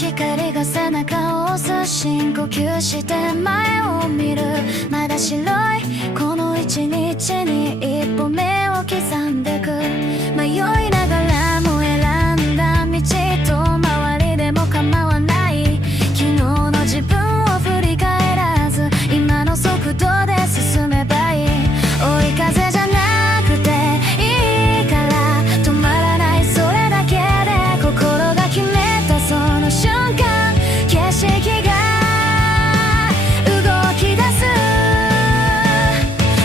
光が背中を押す。深呼吸して前を見る。まだ白いこの一日に一歩目を刻んでく。迷いながらも選んだ道と周りでも構わない。昨日の自分を振り返らず今の速度で進めばいい。追い風じゃなくていいから止まらない、それだけで心が決めたその瞬間、景色が動き出す。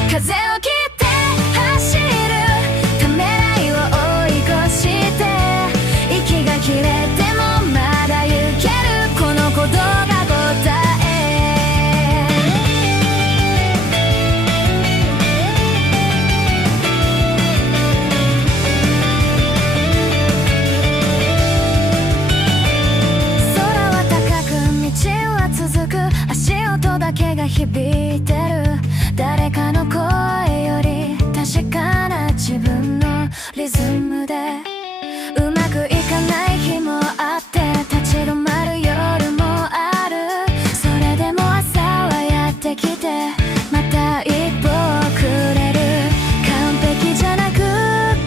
風を切って走る、ためらいを追い越して息が切れてもまだ行ける、この鼓動が答え。空は高く道は続く、足音だけが響いてる。誰かの声より確かな自分のリズムでうまくいかない日もあって立ち止まる夜もある。それでも朝はやってきてまた一歩くれる。完璧じゃなく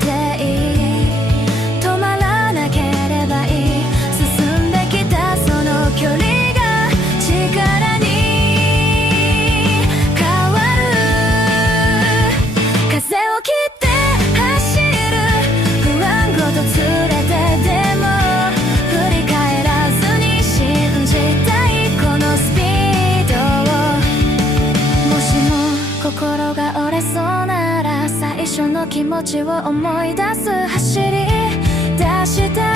ていい、止まらなければいい。進んできたその距離が力に変わる。風を切って走る、不安ごと連れてでも振り返らずに信じたいこのスピードを。もしも心が折れそうなら最初の気持ちを思い出す。走り出した